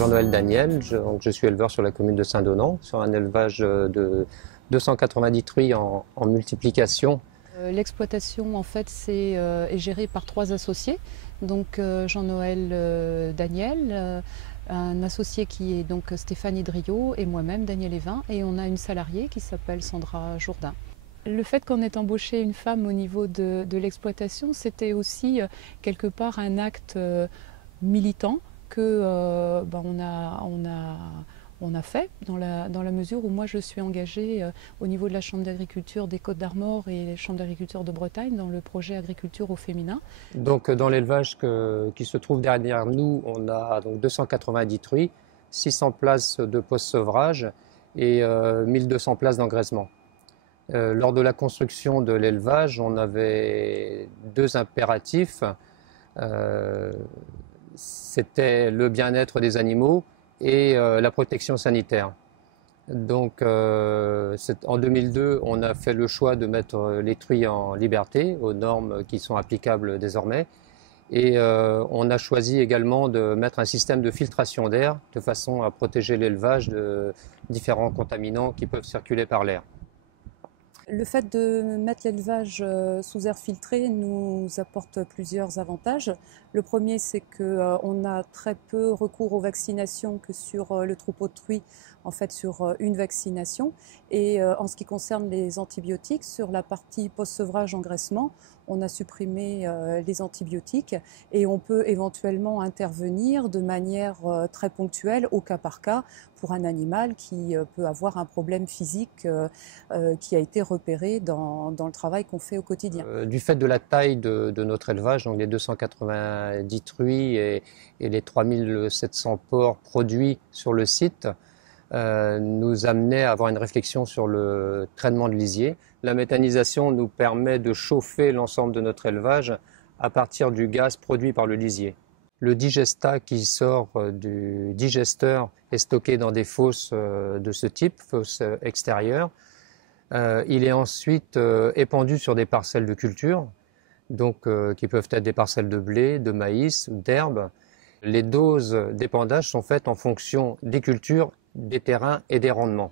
Jean-Noël Daniel, je suis éleveur sur la commune de Saint-Donant, sur un élevage de 290 truies en multiplication. L'exploitation en fait est gérée par 3 associés, donc Jean-Noël Daniel, un associé qui est donc Stéphanie Driot et moi-même Daniel Evin, et on a une salariée qui s'appelle Sandra Jourdain. Le fait qu'on ait embauché une femme au niveau de l'exploitation, c'était aussi quelque part un acte militant que on a fait dans la mesure où moi je suis engagée au niveau de la Chambre d'agriculture des Côtes-d'Armor et la Chambre d'agriculture de Bretagne dans le projet Agriculture au féminin. Donc dans l'élevage qui se trouve derrière nous, on a donc 290 truies, 600 places de post-sevrage et 1200 places d'engraissement. Lors de la construction de l'élevage, on avait 2 impératifs. C'était le bien-être des animaux et la protection sanitaire. Donc en 2002, on a fait le choix de mettre les truies en liberté aux normes qui sont applicables désormais. Et on a choisi également de mettre un système de filtration d'air de façon à protéger l'élevage de différents contaminants qui peuvent circuler par l'air. Le fait de mettre l'élevage sous air filtré nous apporte plusieurs avantages. Le premier, c'est qu'on a très peu recours aux vaccinations que sur le troupeau de truies, en fait sur une vaccination. Et en ce qui concerne les antibiotiques, sur la partie post-sevrage engraissement, on a supprimé les antibiotiques et on peut éventuellement intervenir de manière très ponctuelle, au cas par cas, pour un animal qui peut avoir un problème physique qui a été repéré dans le travail qu'on fait au quotidien. Du fait de la taille de notre élevage, donc les 290 truies et les 3700 porcs produits sur le site, nous amenait à avoir une réflexion sur le traitement de lisier. La méthanisation nous permet de chauffer l'ensemble de notre élevage à partir du gaz produit par le lisier. Le digestat qui sort du digesteur est stocké dans des fosses de ce type, fosses extérieures. Il est ensuite épandu sur des parcelles de culture, donc qui peuvent être des parcelles de blé, de maïs, d'herbe. Les doses d'épandage sont faites en fonction des cultures, des terrains et des rendements.